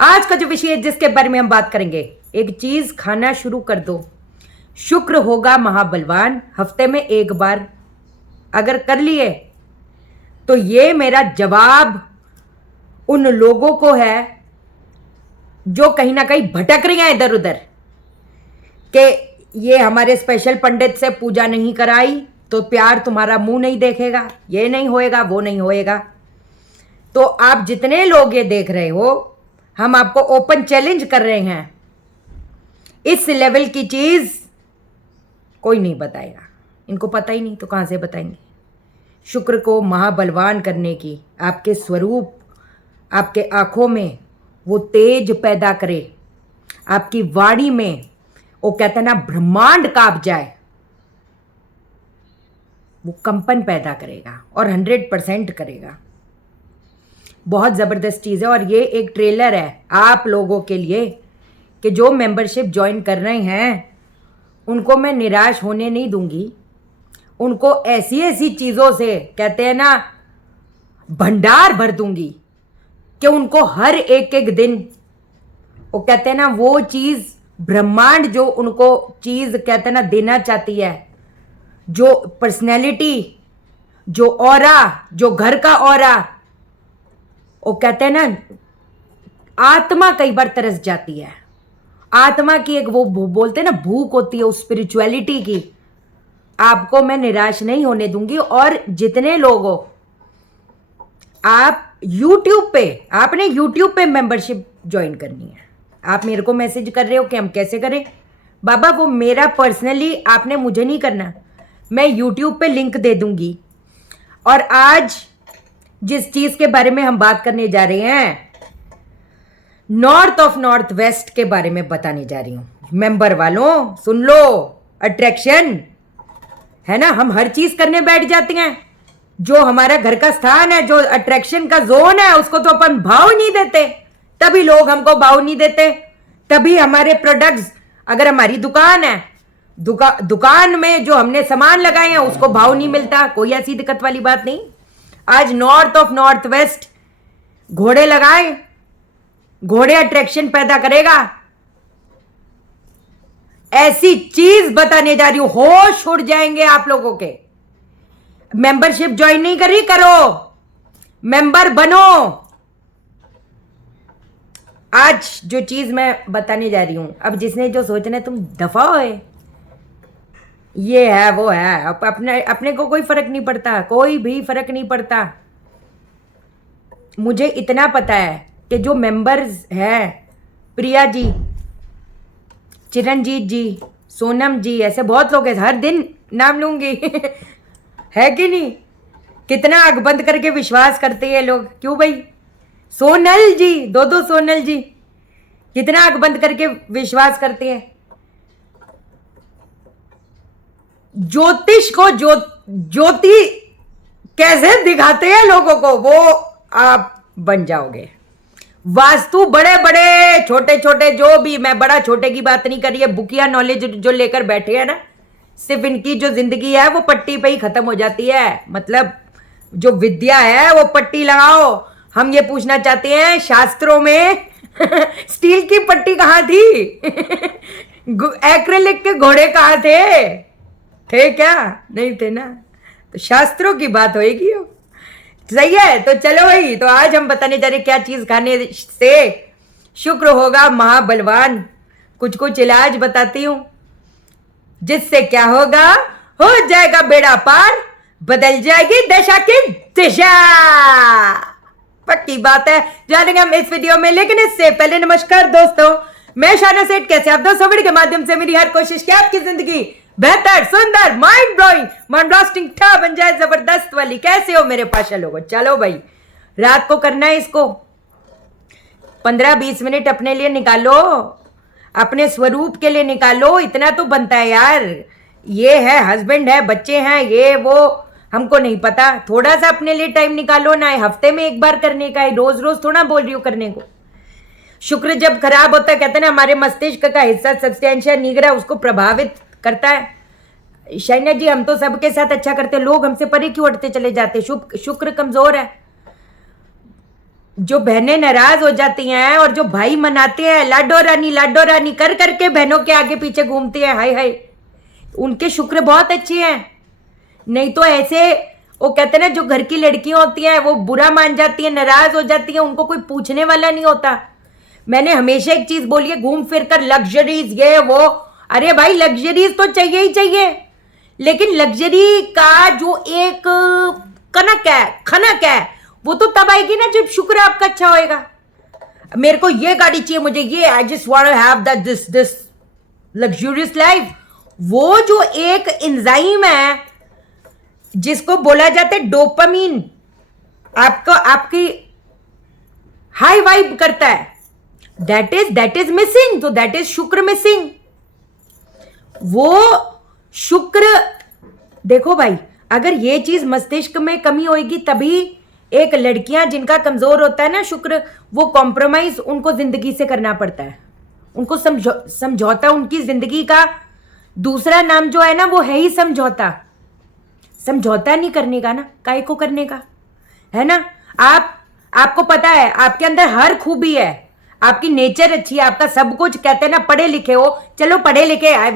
आज का जो विषय है जिसके बारे में हम बात करेंगे, एक चीज खाना शुरू कर दो, शुक्र होगा महाबलवान। हफ्ते में एक बार अगर कर लिए तो ये मेरा जवाब उन लोगों को है जो कहीं ना कहीं भटक रही हैं इधर उधर, कि ये हमारे स्पेशल पंडित से पूजा नहीं कराई तो प्यार तुम्हारा मुंह नहीं देखेगा, ये नहीं होएगा, वो नहीं होएगा। तो आप जितने लोग ये देख रहे हो, हम आपको ओपन चैलेंज कर रहे हैं, इस लेवल की चीज कोई नहीं बताएगा। इनको पता ही नहीं तो कहां से बताएंगे। शुक्र को महाबलवान करने की आपके स्वरूप, आपके आंखों में वो तेज पैदा करे, आपकी वाणी में वो कहते ना ब्रह्मांड कांप जाए, वो कंपन पैदा करेगा और 100% करेगा। बहुत ज़बरदस्त चीज़ है। और ये एक ट्रेलर है आप लोगों के लिए कि जो मेंबरशिप ज्वाइन कर रहे हैं उनको मैं निराश होने नहीं दूंगी। उनको ऐसी ऐसी चीज़ों से कहते हैं ना भंडार भर दूंगी कि उनको हर एक एक दिन वो कहते हैं ना वो चीज़ ब्रह्मांड जो उनको चीज़ कहते हैं ना देना चाहती है, जो पर्सनैलिटी, जो ऑरा, जो घर का ऑरा, वो कहते हैं ना आत्मा कई बार तरस जाती है। आत्मा की एक वो बोलते हैं ना भूख होती है उस स्पिरिचुअलिटी की। आपको मैं निराश नहीं होने दूंगी। और जितने लोग हो आप YouTube पे, आपने YouTube पे मेंबरशिप ज्वाइन करनी है। आप मेरे को मैसेज कर रहे हो कि हम कैसे करें। बाबा वो मेरा पर्सनली आपने मुझे नहीं करना, मैं YouTube पे लिंक दे दूंगी। और आज जिस चीज के बारे में हम बात करने जा रहे हैं, नॉर्थ ऑफ नॉर्थ वेस्ट के बारे में बताने जा रही हूं। मेंबर वालों सुन लो, अट्रैक्शन है ना, हम हर चीज करने बैठ जाती हैं। जो हमारा घर का स्थान है, जो अट्रैक्शन का जोन है, उसको तो अपन भाव नहीं देते, तभी लोग हमको भाव नहीं देते। तभी हमारे प्रोडक्ट्स, अगर हमारी दुकान है, दुकान में जो हमने सामान लगाए हैं उसको भाव नहीं मिलता। कोई ऐसी दिक्कत वाली बात नहीं। आज नॉर्थ ऑफ नॉर्थ वेस्ट घोड़े लगाए, घोड़े अट्रैक्शन पैदा करेगा। ऐसी चीज बताने जा रही हूं, होश उड़ जाएंगे आप लोगों के। मेंबरशिप ज्वाइन नहीं करी, करो, मेंबर बनो। आज जो चीज मैं बताने जा रही हूं, अब जिसने जो सोचना है तुम दफा होए, ये है वो है, अपने को कोई फर्क नहीं पड़ता, कोई भी फर्क नहीं पड़ता। मुझे इतना पता है कि जो मेंबर्स हैं, प्रिया जी, चिरंजीत जी, सोनम जी, ऐसे बहुत लोग हैं, हर दिन नाम लूंगी है कि नहीं। कितना आंख बंद करके विश्वास करते हैं लोग, क्यों भाई। सोनल जी, दो सोनल जी, कितना आंख बंद करके विश्वास करते हैं। ज्योतिष को ज्योति कैसे दिखाते हैं लोगों को, वो आप बन जाओगे। वास्तु बड़े बड़े छोटे छोटे, जो भी, मैं बड़ा छोटे की बात नहीं कर रही है, बुकिया नॉलेज जो लेकर बैठे हैं ना, सिर्फ इनकी जो जिंदगी है वो पट्टी पे ही खत्म हो जाती है। मतलब जो विद्या है वो पट्टी लगाओ। हम ये पूछना चाहते हैं शास्त्रों में स्टील की पट्टी कहां थी एक्रेलिक के घोड़े कहां थे क्या? नहीं थे ना। तो शास्त्रों की बात होएगी अब, सही है। तो चलो भाई, तो आज हम बताने जा रहे क्या चीज खाने से शुक्र होगा महाबलवान। कुछ कुछ इलाज बताती हूं जिससे क्या होगा, हो जाएगा बेड़ा पार, बदल जाएगी दशा की दिशा। पक्की बात है, जानेंगे हम इस वीडियो में। लेकिन इससे पहले नमस्कार दोस्तों, मैं शाना सेठ। कैसे आप दोस्तों? वीडियो के माध्यम से मेरी हर कोशिश क्या आपकी जिंदगी बेहतर, सुंदर, माइंड ब्लोइंग, माइंड ब्लास्टिंग ठा बन जाए, जबरदस्त वाली। कैसे हो मेरे पाशा लोगों? चलो भाई, रात को करना है इसको। 15-20 मिनट अपने लिए निकालो, अपने स्वरूप के लिए निकालो। इतना तो बनता है यार। ये है, हस्बैंड है, बच्चे हैं, ये वो हमको नहीं पता। थोड़ा सा अपने लिए टाइम निकालो ना। हफ्ते में एक बार करने का है, रोज रोज थोड़ा बोल रही हूँ करने को। शुक्र जब खराब होता है, कहते हैं ना हमारे मस्तिष्क का हिस्सा सब्सटेंशिया निग्रा उसको प्रभावित करता है। शाइना जी, हम तो सबके साथ अच्छा करते, लोग हमसे परे क्यों हटते चले जाते? शुक्र कमजोर है। जो बहनें नाराज हो जाती हैं और जो भाई मनाते हैं लाडो रानी कर करके बहनों के आगे पीछे घूमती है, हाय हाय, उनके शुक्र बहुत अच्छे हैं। नहीं तो ऐसे वो कहते हैं ना, जो घर की लड़कियां होती हैं वो बुरा मान जाती हैं, नाराज हो जाती हैं, उनको कोई पूछने वाला नहीं होता। मैंने हमेशा एक चीज बोली है, घूम फिर कर लग्जरीज ये वो, अरे भाई लग्जरीज तो चाहिए ही चाहिए, लेकिन लग्जरी का जो एक खनक है वो तो तब आएगी ना जब शुक्र आपका अच्छा होएगा। मेरे को ये गाड़ी चाहिए, मुझे ये, I just want to have that this luxurious life, वो जो एक एंजाइम है जिसको बोला जाता है डोपामीन, आपको आपकी हाई वाइब करता है, दैट इज मिसिंग, तो दैट इज शुक्र मिसिंग। वो शुक्र, देखो भाई, अगर ये चीज मस्तिष्क में कमी होगी तभी एक लड़कियां जिनका कमजोर होता है ना शुक्र, वो कॉम्प्रोमाइज उनको जिंदगी से करना पड़ता है, उनको समझौता, उनकी जिंदगी का दूसरा नाम जो है ना वो है ही समझौता। समझौता नहीं करने का ना, काहे को करने का, है ना। आपको पता है आपके अंदर हर खूबी है, आपकी नेचर अच्छी है, आपका सब कुछ, कहते हैं ना पढ़े लिखे हो, चलो पढ़े लिखे,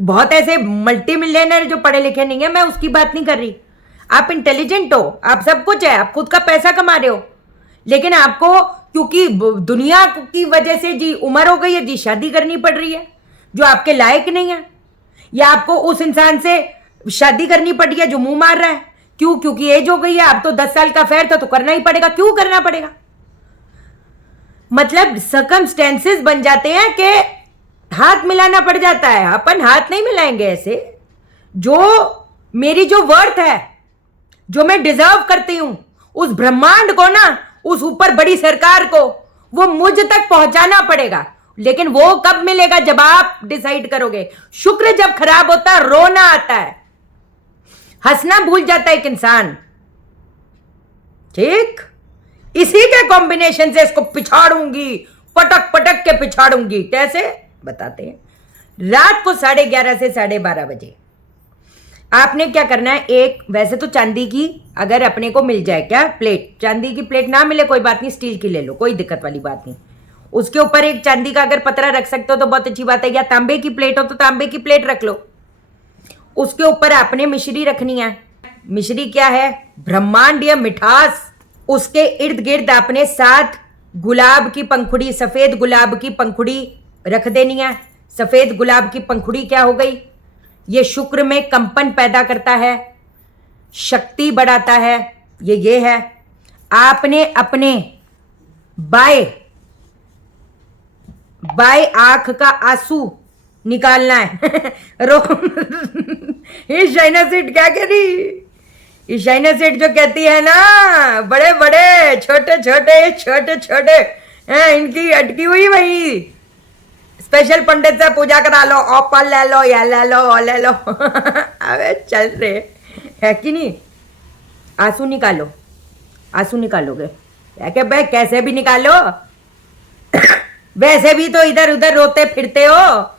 बहुत ऐसे मल्टी मिलियनर जो पढ़े लिखे नहीं है, मैं उसकी बात नहीं कर रही। आप इंटेलिजेंट हो, आप सब कुछ है, आप खुद का पैसा कमा रहे हो, लेकिन आपको क्योंकि दुनिया की वजह से जी उम्र हो गई है जी, शादी करनी पड़ रही है जो आपके लायक नहीं है, या आपको उस इंसान से शादी करनी पड़ रही है जो मुंह मार रहा है। क्यों? क्योंकि एज हो गई है, अब तो 10 साल का फेयर था तो करना ही पड़ेगा। क्यों करना पड़ेगा? मतलब सर्कमस्टेंसेस बन जाते हैं कि हाथ मिलाना पड़ जाता है। अपन हाथ नहीं मिलाएंगे ऐसे। जो मेरी जो वर्थ है, जो मैं डिजर्व करती हूं, उस ब्रह्मांड को ना, उस ऊपर बड़ी सरकार को, वो मुझ तक पहुंचाना पड़ेगा। लेकिन वो कब मिलेगा? जब आप डिसाइड करोगे। शुक्र जब खराब होता है, रोना आता है, हंसना भूल जाता है एक इंसान। ठीक, इसी के कॉम्बिनेशन से इसको पिछाड़ूंगी, पटक पटक के पिछाड़ूंगी। कैसे बताते हैं। रात को 11:30 से 12:30 बजे आपने क्या करना है, एक वैसे तो चांदी की अगर अपने को मिल जाए, क्या प्लेट, चांदी की प्लेट ना मिले कोई बात नहीं, स्टील की ले लो, कोई दिक्कत वाली बात नहीं। उसके ऊपर एक चांदी का अगर पतरा रख सकते हो तो बहुत अच्छी बात है, या तांबे की प्लेट हो तो तांबे की प्लेट रख लो। उसके ऊपर आपने मिश्री रखनी है। मिश्री क्या है? ब्रह्मांड या मिठास। उसके इर्द गिर्द आपने 7 गुलाब की पंखुड़ी, सफेद गुलाब की पंखुड़ी रख देनी है। सफेद गुलाब की पंखुड़ी क्या हो गई? ये शुक्र में कंपन पैदा करता है, शक्ति बढ़ाता है। ये है। आपने अपने बाएं आंख का आंसू निकालना है। रो ये शाइना सेठ क्या कह रही? ये शाइना सेठ जो कहती है ना, बड़े बड़े छोटे छोटे इनकी अटकी हुई वही, स्पेशल पंडित से पूजा करा लो, ऑपल ले लो, या ले लो, ले लो। अबे चल रहे है कि नहीं? आंसू निकालो, आंसू निकालोगे क्या भाई? कैसे भी निकालो। वैसे भी तो इधर उधर रोते फिरते हो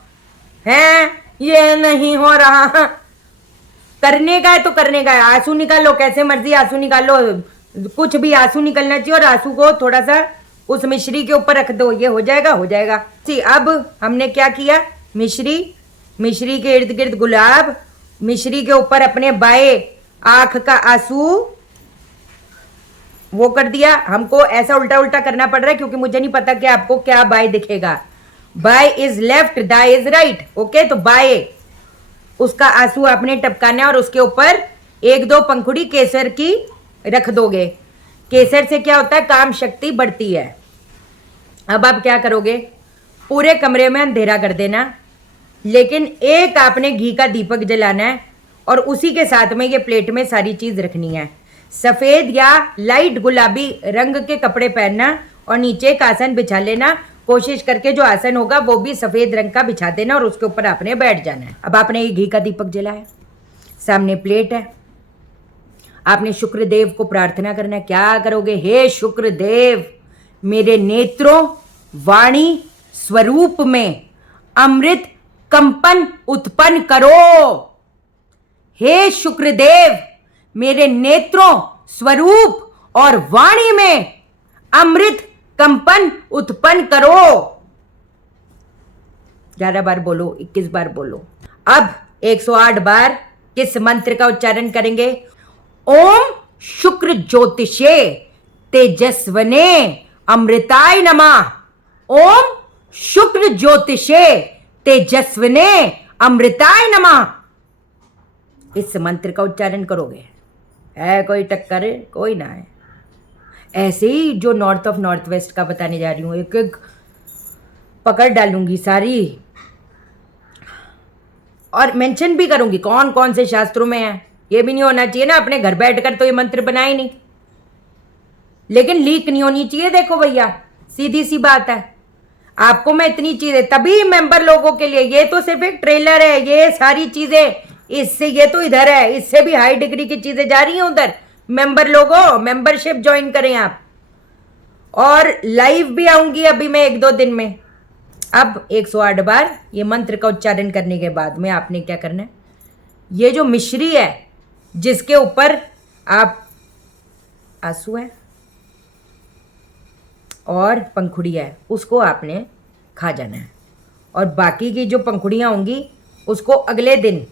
हैं। ये नहीं हो रहा, करने का है तो करने का है। आंसू निकालो, कैसे मर्जी आंसू निकालो, कुछ भी आंसू निकलना चाहिए। और आंसू को थोड़ा सा उस मिश्री के ऊपर रख दो, ये हो जाएगा, हो जाएगा। जी, अब हमने क्या किया? मिश्री के इर्द गिर्द गुलाब, मिश्री के ऊपर अपने बाएं आंख का आंसू वो कर दिया। हमको ऐसा उल्टा उल्टा करना पड़ रहा है क्योंकि मुझे नहीं पता कि आपको क्या बाय दिखेगा। बाय इज लेफ्ट, दाएं इज राइट। ओके, तो बाएं उसका आंसू आपने टपकाना है और उसके ऊपर 1-2 पंखुड़ी केसर की रख दोगे। केसर से क्या होता है? काम शक्ति बढ़ती है। अब आप क्या करोगे? पूरे कमरे में अंधेरा कर देना, लेकिन एक आपने घी का दीपक जलाना है और उसी के साथ में ये प्लेट में सारी चीज रखनी है। सफेद या लाइट गुलाबी रंग के कपड़े पहनना और नीचे एक आसन बिछा लेना। कोशिश करके जो आसन होगा वो भी सफेद रंग का बिछा देना और उसके ऊपर आपने बैठ जाना है। अब आपने ये घी का दीपक जलाया, सामने प्लेट है, आपने शुक्रदेव को प्रार्थना करना है। क्या करोगे? हे शुक्रदेव, मेरे नेत्रों, वाणी, स्वरूप में अमृत कंपन उत्पन्न करो। हे शुक्रदेव, मेरे नेत्रों, स्वरूप और वाणी में अमृत कंपन उत्पन्न करो। 11 बार बोलो, 21 बार बोलो। अब 108 बार किस मंत्र का उच्चारण करेंगे? ओम शुक्र ज्योतिषे तेजस्वने अमृताय नमः। ओम शुक्र ज्योतिषे तेजस्वने अमृताय नमः। इस मंत्र का उच्चारण करोगे। है कोई टक्कर? कोई ना है। ऐसे ही जो नॉर्थ ऑफ नॉर्थ वेस्ट का बताने जा रही हूं, एक एक पकड़ डालूंगी सारी, और मेंशन भी करूंगी कौन कौन से शास्त्रों में है। ये भी नहीं होना चाहिए ना अपने घर बैठकर तो ये मंत्र बनाए नहीं, लेकिन लीक नहीं होनी चाहिए। देखो भैया, सीधी सी बात है। आपको मैं इतनी चीजें तभी मेंबर लोगों के लिए, ये तो सिर्फ एक ट्रेलर है, ये सारी चीजें इससे, ये तो इधर है, इससे भी हाई डिग्री की चीजें जा रही हैं उधर। मेंबर लोगों, मेंबरशिप ज्वाइन करें आप। और लाइव भी आऊंगी अभी मैं 1-2 दिन में। अब 108 बार ये मंत्र का उच्चारण करने के बाद में आपने क्या करना है? ये जो मिश्री है जिसके ऊपर आप आंसू है और पंखुड़िया है, उसको आपने खा जाना है। और बाकी की जो पंखुड़ियाँ होंगी उसको अगले दिन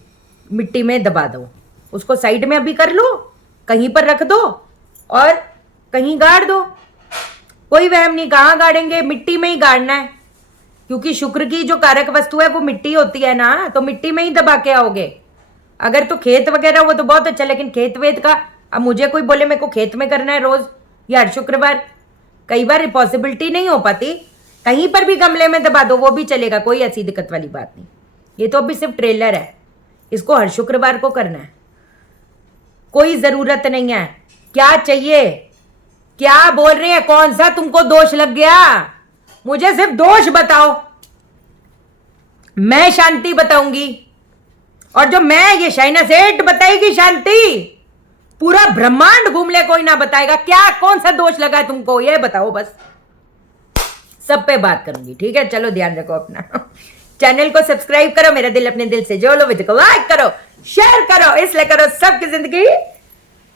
मिट्टी में दबा दो। उसको साइड में अभी कर लो, कहीं पर रख दो और कहीं गाड़ दो। कोई वहम नहीं, कहाँ गाड़ेंगे? मिट्टी में ही गाड़ना है, क्योंकि शुक्र की जो कारक वस्तु है वो मिट्टी होती है ना, तो मिट्टी में ही दबा के आओगे। अगर तो खेत वगैरह वो तो बहुत अच्छा, लेकिन खेत वेत का अब मुझे कोई बोले मेरे को खेत में करना है रोज या हर शुक्रवार, कई बार पॉसिबिलिटी नहीं हो पाती। कहीं पर भी गमले में दबा दो वो भी चलेगा, कोई ऐसी दिक्कत वाली बात नहीं। ये तो अभी सिर्फ ट्रेलर है, इसको हर शुक्रवार को करना है। कोई जरूरत नहीं है। क्या चाहिए? क्या बोल रहे हैं? कौन सा तुमको दोष लग गया? मुझे सिर्फ दोष बताओ, मैं शांति बताऊंगी। और जो मैं ये शाइना सेठ बताएगी शांति, पूरा ब्रह्मांड घूम ले कोई ना बताएगा। क्या कौन सा दोष लगा है तुमको, ये बताओ बस। सब पे बात करूंगी, ठीक है? चलो ध्यान रखो अपना। चैनल को सब्सक्राइब करो, मेरा दिल अपने दिल से जोड़ो, वीडियो को लाइक करो, शेयर करो, इसलिए करो सबकी जिंदगी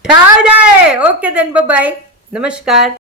ठा जाए। ओके देन, बाय बाय, नमस्कार।